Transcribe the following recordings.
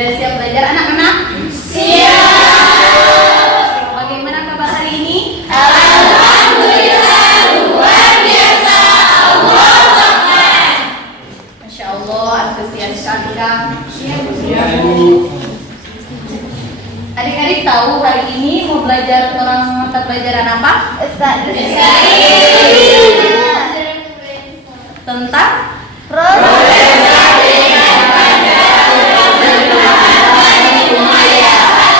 Sudah siap belajar anak-anak? Siap. Bagaimana kabar hari ini? Alhamdulillah luar biasa. Allahu Akbar. Masya Allah, antusias sekali Kang. Adik-adik tahu hari ini mau belajar mata pelajaran apa? Tentang Proses dengan Bani Umayyah I.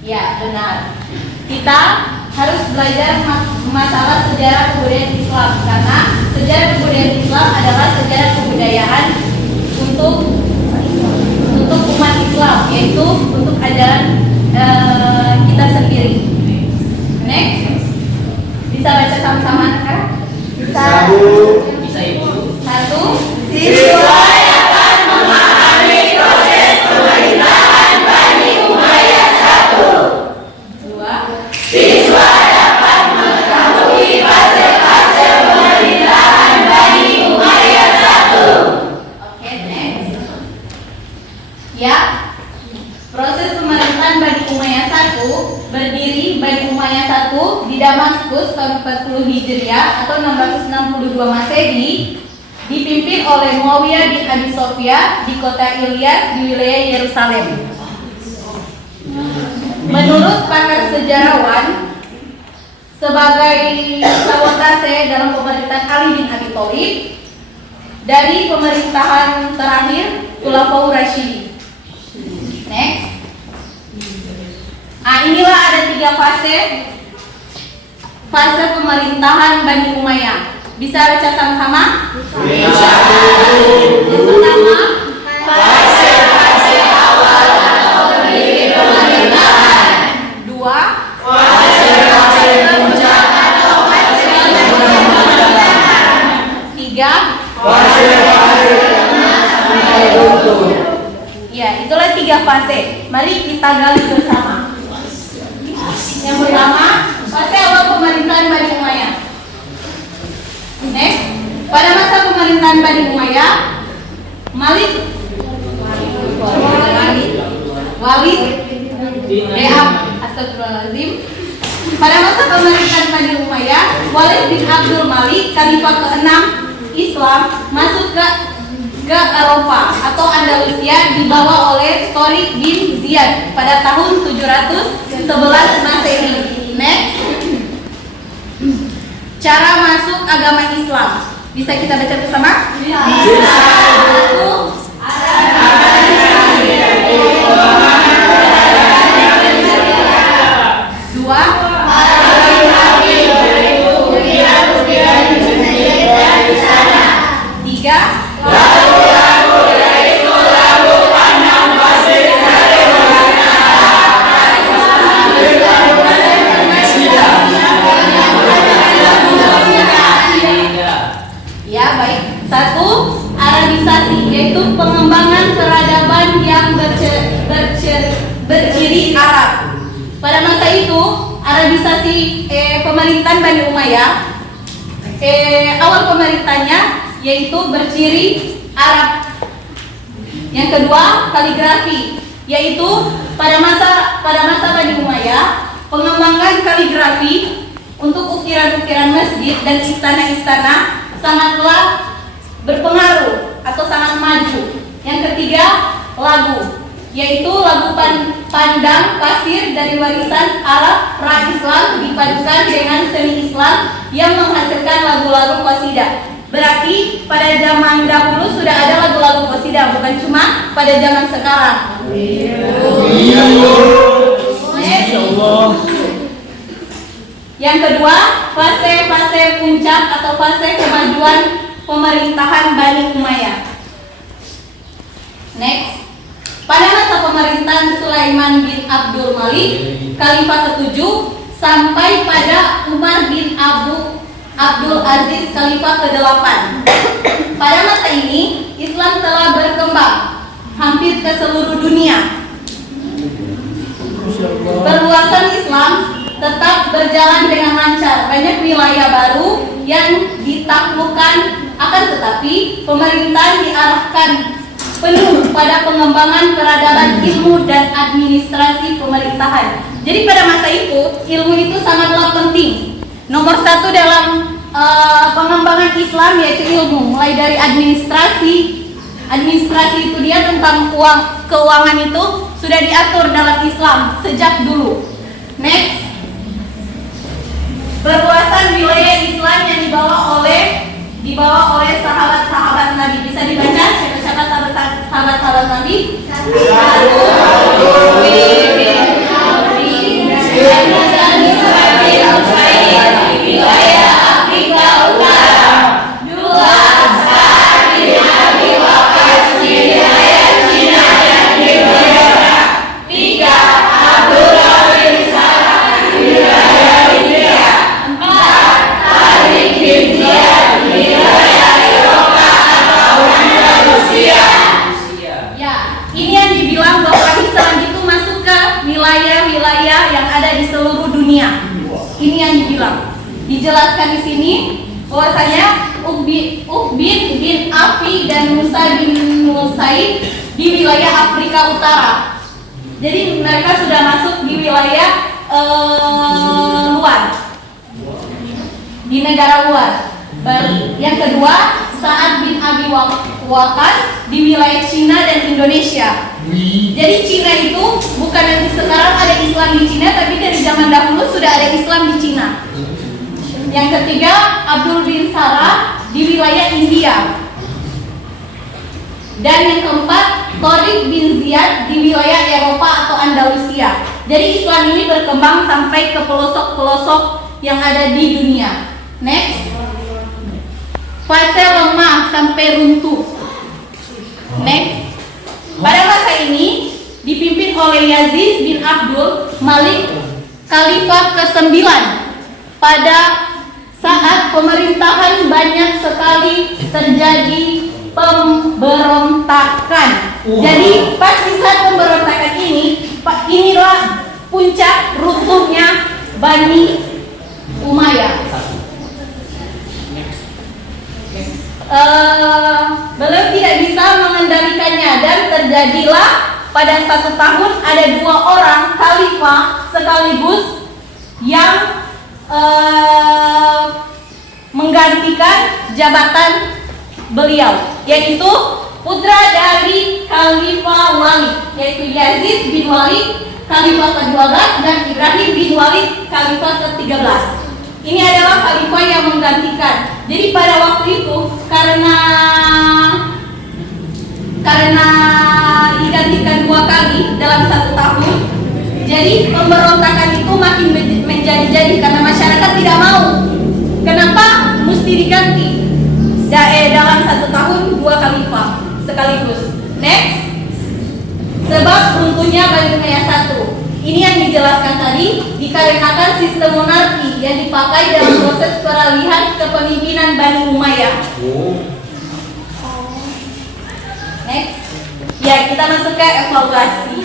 Ya, benar. Kita harus belajar masalah sejarah kebudayaan Islam karena sejarah kebudayaan Islam adalah sejarah kebudayaan untuk umat Islam, yaitu untuk ajaran kita sendiri. Next, bisa baca sama-sama anak-anak? Bisa. Bisa Ibu. Satu, Siswa dapat memahami proses pemerintahan Bani Umayyah I. dua, Siswa dapat mengetahui fase-fase pemerintahan Bani Umayyah I. oke, next. Ya, proses pemerintahan Bani Umayyah I berdiri Bani Umayyah I di Damaskus tahun 40 Hijriah atau 662 Masehi, dipimpin oleh Muawiyah bin Abi Sofyan di kota Ilyas di wilayah Yerusalem. Menurut pakar sejarawan, sebagai sabotase dalam pemerintahan Ali bin Abi Thalib dari pemerintahan terakhir Khulafaur Rasyidin. Next. Nah, inilah ada 3 fase pemerintahan Bani Umayyah. Bisa baca sama-sama? Bisa. Yang pertama, Fase-fase awal atau pendiri pemerintahan. 2, Fase-fase puncak atau fase pemerintahan. 3. Fase-fase sampai runtuh. Ya, itulah 3 fase. Mari kita gali bersama. Yang pertama, fase awal pemerintahan Bani Umayyah. Next, pada masa pemerintahan Bani Umayyah, Walid Astagfirullahaladzim. Pada masa pemerintahan Bani Umayyah, Walid bin Abdul Malik, khalifah ke-6 Islam, masuk ke Eropa atau Andalusia dibawa oleh Tariq bin Ziyad pada tahun 711 Masehi. Next, cara masuk agama Islam. Bisa kita baca bersama? Bisa. 1, 2, tiga. Ya, baik. 1, Arabisasi, yaitu pengembangan peradaban yang berciri Arab. Pada masa itu, Arabisasi pemerintahan Bani Umayyah, awal pemerintahnya yaitu berciri Arab. Yang kedua, kaligrafi, yaitu pada masa Bani Umayyah, pengembangan kaligrafi untuk ukiran-ukiran masjid dan istana-istana sangatlah berpengaruh atau sangat maju. Yang ketiga, lagu, yaitu lagu pandang pasir dari warisan Arab pra-Islam dipadukan dengan seni Islam yang menghasilkan lagu-lagu qasidah. Berarti pada zaman dahulu sudah ada lagu-lagu qasidah, bukan cuma pada zaman sekarang. Yang kedua, fase puncak atau fase kemajuan pemerintahan Bani Umayyah. Next, pada masa pemerintahan Sulaiman bin Abdul Malik, khalifah ke-7, sampai pada Umar bin Abdul Aziz, khalifah ke-8. Pada masa ini, Islam telah berkembang hampir ke seluruh dunia. Perluasan Islam tetap berjalan dengan lancar. Banyak wilayah baru yang ditaklukkan, akan tetapi pemerintahan diarahkan penuh pada pengembangan peradaban ilmu dan administrasi pemerintahan. Jadi pada masa itu ilmu itu sangatlah penting. Nomor satu dalam pengembangan Islam yaitu ilmu, mulai dari administrasi. Administrasi itu dia tentang keuangan itu sudah diatur dalam Islam sejak dulu. Next, perluasan wilayah Islam yang dibawa oleh sahabat-sahabat Nabi. Bisa dibaca siapa sahabat-sahabat Nabi? Wilayah Afrika Utara. 2 Sa'ad bin Abi Waqqas di wilayah Cina dan Indonesia. 3 Abdullah bin Salam di wilayah India. 4 Tariq bin Ziyad di wilayah Eropa atau Andalusia. Ya, ini yang dibilang bahwa Islam itu masuk ke wilayah-wilayah yang ada di seluruh dunia. Ini yang dibilang. Dijelaskan di sini bahwasanya Uqbin bin Afi dan Musa bin Nusaid di wilayah Afrika Utara. Jadi mereka sudah masuk di wilayah luar, di negara luar. Yang kedua, Sa'ad bin Abi Waqqas di wilayah Cina dan Indonesia. Jadi Cina itu bukan yang sekarang ada Islam di Cina, tapi dari zaman dahulu sudah ada Islam di Cina. Yang ketiga, Abdul bin Salam di wilayah India. Dan yang keempat, Tariq bin Ziyad di wilayah Eropa atau Andalusia. Jadi Islam ini berkembang sampai ke pelosok-pelosok yang ada di dunia. Next, fase lemah sampai runtuh. Next, pada masa ini dipimpin oleh Yazid bin Abdul Malik, Khalifah ke-9. Pada saat pemerintahan banyak sekali terjadi pemberontakan. Jadi pas di saat pemberontakan inilah puncak runtuhnya Bani Umayyah. Beliau tidak bisa mengendalikannya dan terjadilah pada 1 tahun ada 2 orang khalifah sekaligus yang menggantikan jabatan beliau, yaitu putra dari Khalifah Walid, yaitu Yazid bin Walid Khalifah ke-12 dan Ibrahim bin Walid Khalifah ke-13. Ini adalah khalifah yang menggantikan. Jadi pada waktu itu karena digantikan 2 kali dalam 1 tahun, jadi pemberontakan itu makin menjadi-jadi karena masyarakat tidak mau. Kenapa mesti diganti? Dalam 1 tahun 2 khalifah sekaligus. Next, sebab runtuhnya Bani Umayyah 1. Ini yang dijelaskan tadi dikarenakan sistem monarki yang dipakai dalam proses peralihan kepemimpinan Bani Umayyah. Next, ya kita masuk ke evaluasi.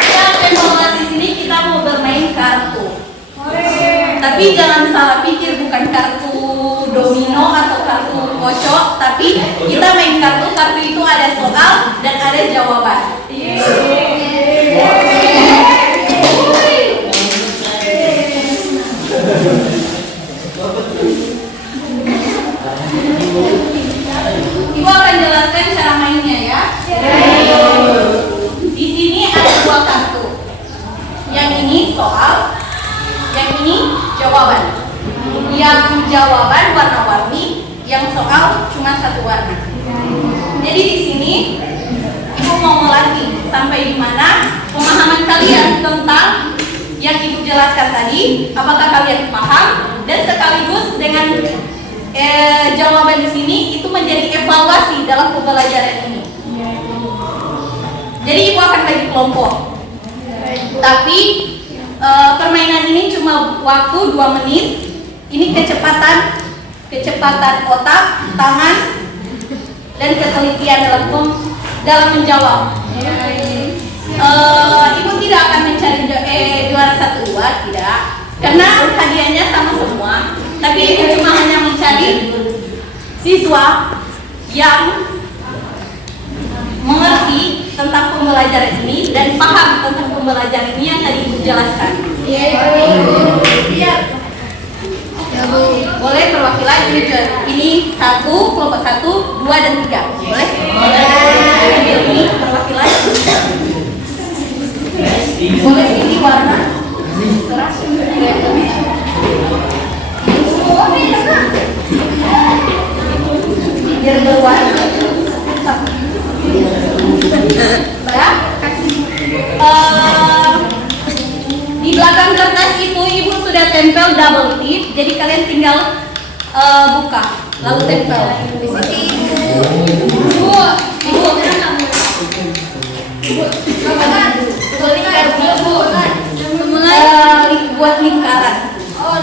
Dalam evaluasi sini kita mau bermain kartu. Tapi jangan salah pikir, bukan kartu domino atau kartu kocok, tapi kita main kartu itu ada soal dan ada jawaban. Ibu akan jelaskan cara mainnya ya. Di sini ada 2 kartu. Yang ini soal, yang ini jawaban. Yang jawaban warna-warni, yang soal cuma 1 warna. Jadi di sini Ibu mau melatih sampai di mana pemahaman kalian tentang yang Ibu jelaskan tadi, apakah kalian paham, dan sekaligus dengan jawaban di sini itu menjadi evaluasi dalam pembelajaran ini. Jadi Ibu akan bagi kelompok. Tapi permainan ini cuma waktu 2 menit. Ini kecepatan otak, tangan, dan ketelitian dalam menjawab. Ibu tidak akan mencari juara 1-2, tidak, karena hadiahnya sama semua. Tapi Ibu cuma hanya mencari siswa yang mengerti tentang pembelajaran ini dan paham tentang pembelajaran ini yang tadi Ibu jelaskan? Iya. Boleh perwakilan ini kelompok 1, 2, dan 3. Boleh? Ini perwakilan. Boleh ini warna keras. Biar berwarna. Di belakang kertas itu Ibu sudah tempel double tip, jadi kalian tinggal buka lalu tempel. Buat lingkaran. Oh,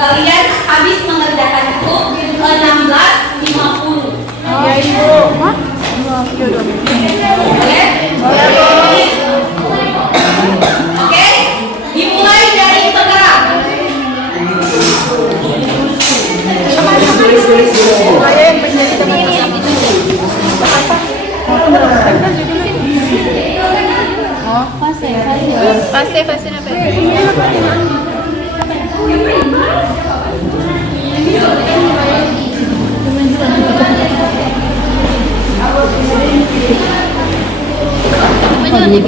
kalian habis mengerjakan itu 16.50. Ya Ibu. Oke, dimulai dari sekarang. Fase apa? Ada 5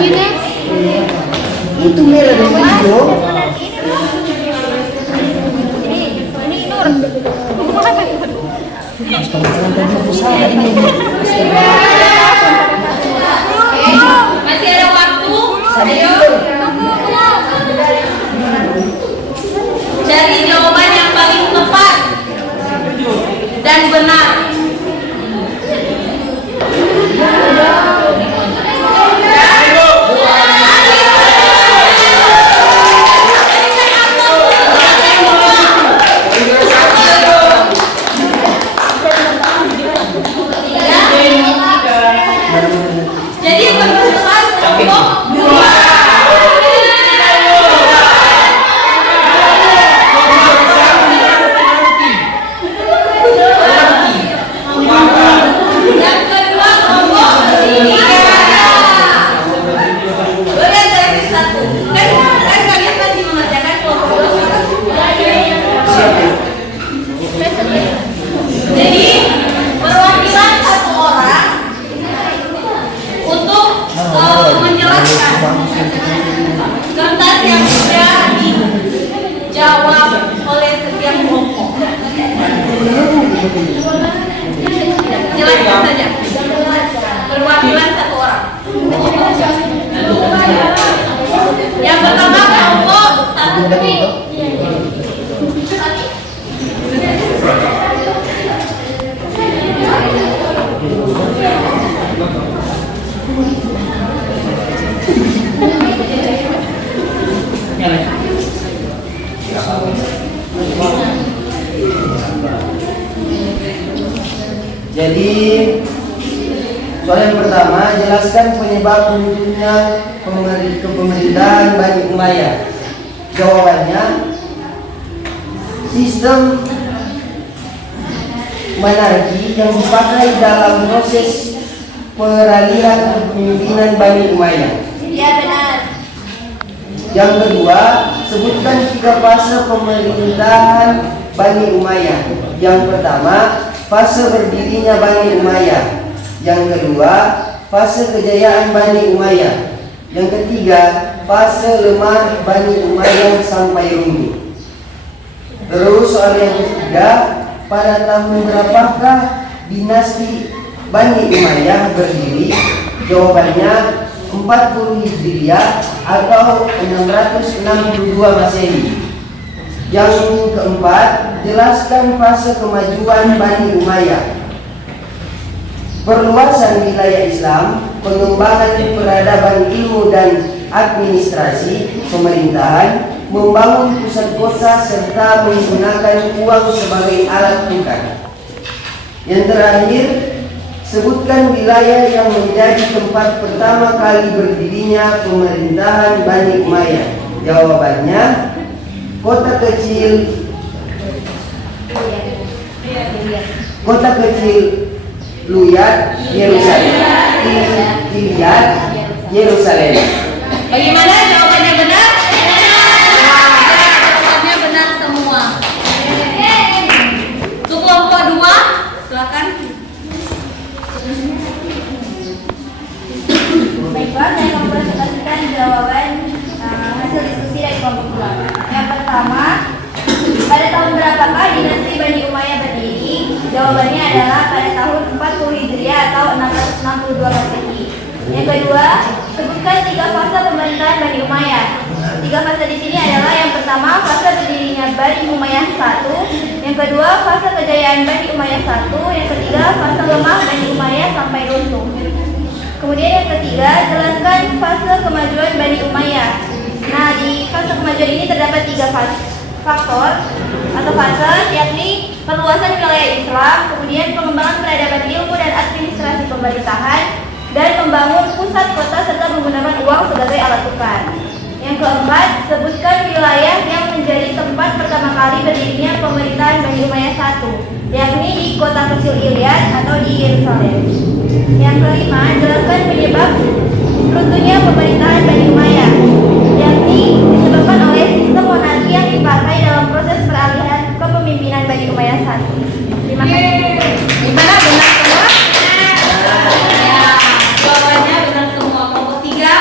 Cina. Itu merah dan hijau. Ini Nur. Masih ada waktu. Ayo. Cari jawaban yang paling tepat dan benar. Jadi berpesan untuk 2. Yang kedua kelompok 3. Boleh dari 1. Kan kalian masih mengerjakan kelompok 2. Jadi perwakilan 1 orang untuk menjelaskan kertas yang sudah dijawab oleh setiap kelompok. Jelaskan saja. Perwakilan 1 orang. Yang pertama kelompok 1. Jadi soal yang pertama, jelaskan penyebab munculnya kepemerintahan Bani Umayyah. Jawabannya, sistem monarki yang dipakai dalam proses peralihan kepemimpinan Bani Umayyah. Iya benar. Yang kedua, sebutkan 3 fase pemerintahan Bani Umayyah. Yang pertama, fase berdirinya Bani Umayyah. Yang kedua, fase kejayaan Bani Umayyah. Yang ketiga, fase lemah Bani Umayyah sampai runtuh. Terus soal yang ketiga, pada tahun berapakah dinasti Bani Umayyah berdiri? Jawabannya 40 Hijriah atau 662 Masehi. Yang keempat, jelaskan fase kemajuan Bani Umayyah. Perluasan wilayah Islam, pengembangan peradaban ilmu dan administrasi pemerintahan, membangun pusat kota serta menggunakan uang sebagai alat tukar. Yang terakhir, sebutkan wilayah yang menjadi tempat pertama kali berdirinya pemerintahan Bani Umayyah. Jawabannya, kota kecil Luyat, Yerusalem. Ilyat, Yerusalem. Bagaimana jawabannya benar? Jawabannya benar semua. Untuk kelompok 2, silakan. Baiklah, saya akan mempresentasikan jawaban hasil diskusi dari kelompok 2. Yang pertama, pada tahun berapakah dinasti Bani Umayyah berdiri? Jawabannya adalah pada tahun 40 Hijriah atau 662 Masehi. Yang kedua, sebutkan 3 fase pemerintahan Bani Umayyah. 3 fase di sini adalah yang pertama fase berdirinya Bani Umayyah 1, yang kedua fase kejayaan Bani Umayyah 1, yang ketiga fase lemah Bani Umayyah sampai runtuh. Kemudian yang ketiga, jelaskan fase kemajuan Bani Umayyah. Nah, di fase kemajuan ini terdapat 3 faktor atau fase, yakni perluasan wilayah Islam, kemudian pengembangan peradaban ilmu dan administrasi pemerintahan, dan membangun pusat kota serta menggunakan uang sebagai alat tukar. Yang keempat, sebutkan wilayah yang menjadi tempat pertama kali berdirinya pemerintahan Bani Umayyah 1, yakni di kota kecil Ilyat atau di Yerusalem. Yang kelima, jelaskan penyebab runtuhnya pemerintahan Bani Umayyah, yakni disebabkan oleh sistem monarki yang dipakai dalam proses peralihan kepemimpinan Bani Umayyah 1. Terima kasih. Gimana, benar semua? Ya, jawabannya benar semua. Kelompok 3.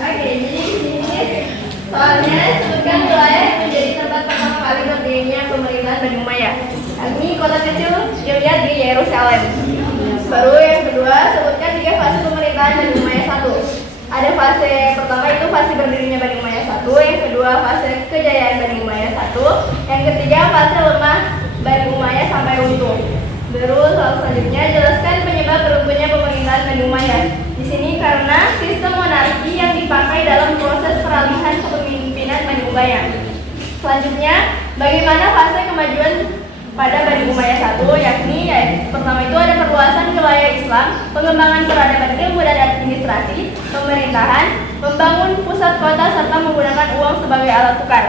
Oke, jadi di sini soalnya sebutkan wilayah yang menjadi tempat pertama kali berdirinya pemerintahan Bani Umayyah, yakni kota kecil Ilyat di Yerusalem. Baru yang kedua, sebutkan 3 fase pemerintahan Bani Umayyah 1. Ada fase pertama itu fase berdirinya Bani Umayyah 1, yang kedua fase kejayaan Bani Umayyah 1, yang ketiga fase lemah Bani Umayyah sampai runtuh. Baru selanjutnya, jelaskan penyebab runtuhnya pemerintahan Bani Umayyah. Di sini karena sistem monarki yang dipakai dalam proses peralihan kepemimpinan Bani Umayyah. Selanjutnya, bagaimana fase kemajuan pada Bani Umayyah 1, yakni pertama itu ada perluasan wilayah Islam, pengembangan peradaban ilmu dan administrasi, pemerintahan, membangun pusat kota serta menggunakan uang sebagai alat tukar.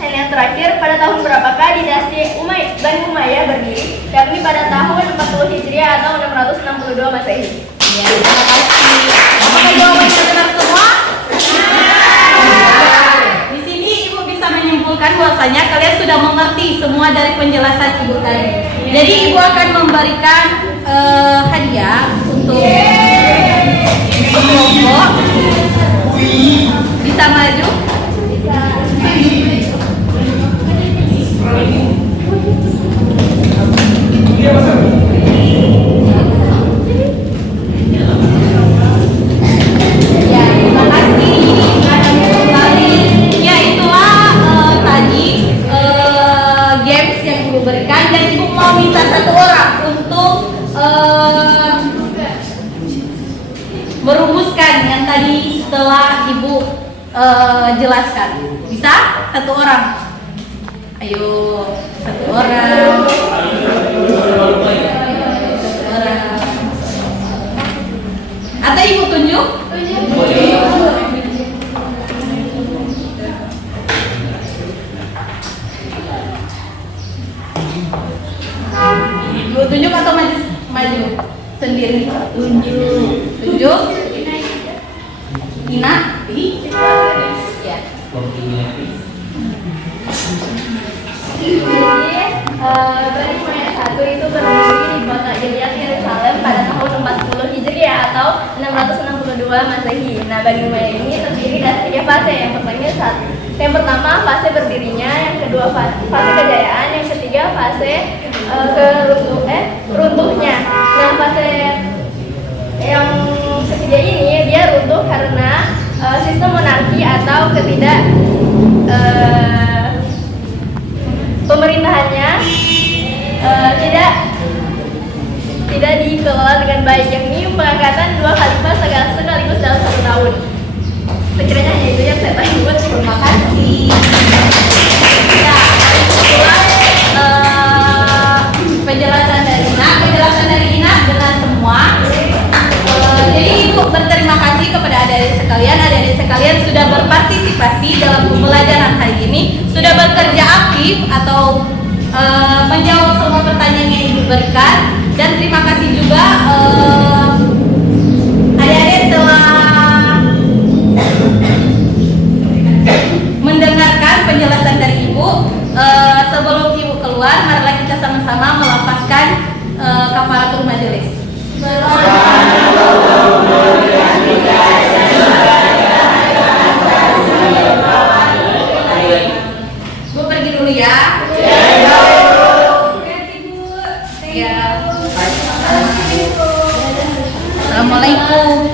Dan yang terakhir, pada tahun berapakah dinasti Bani Umayyah berdiri, yakni pada tahun 40 Hijriah atau 662 Masehi. Ya, terima kasih. Apakah jawabannya benar semua? Di sini Ibu bisa menyimpulkan bahwasanya kalian sudah mengerti semua dari penjelasan Ibu tadi. Jadi Ibu akan memberikan hadiah untuk kelompok. Bisa maju? Ya, terima kasih. Ada kembali. Ya, itulah tadi games yang Ibu berikan, dan Ibu mau minta 1 orang untuk merumuskan yang tadi setelah Ibu jelaskan. Bisa? 1 orang. Ayo, 1 orang. 1 orang. Atau Ibu tunjuk? Ibu tunjuk atau maju sendiri? Tunjuk. Ina? Ya. Jadi, Bani Umayyah satu itu berdiri di kota Gilead Yerusalem pada tahun 40 Hijriah atau 662 Masehi. Nah, Bani Umayyah ini terdiri dari 3 fase. Yang pertama fase berdirinya, yang kedua fase kejayaan, yang ketiga fase runtuhnya. Nah, fase yang ketiga ini dia runtuh karena sistem monarki atau pemerintahannya tidak dikelola dengan baik, yakni pengangkatan 2 khalifah sekaligus dalam 1 tahun. Sekiranya hanya itu yang saya tahu. Terima kasih. Ya, itulah penjelasan dari Ina dengan semua. Jadi Ibu berterima kasih kepada adik-adik sekalian sudah berpartisipasi dalam pembelajaran hari ini, sudah bekerja aktif atau menjawab semua pertanyaan yang Ibu berikan, dan terima kasih juga adik-adik telah mendengarkan penjelasan dari Ibu. Sebelum Ibu keluar, marilah kita sama-sama melafazkan kafaratul majelis. Bu pergi dulu ya. Ya. Assalamualaikum.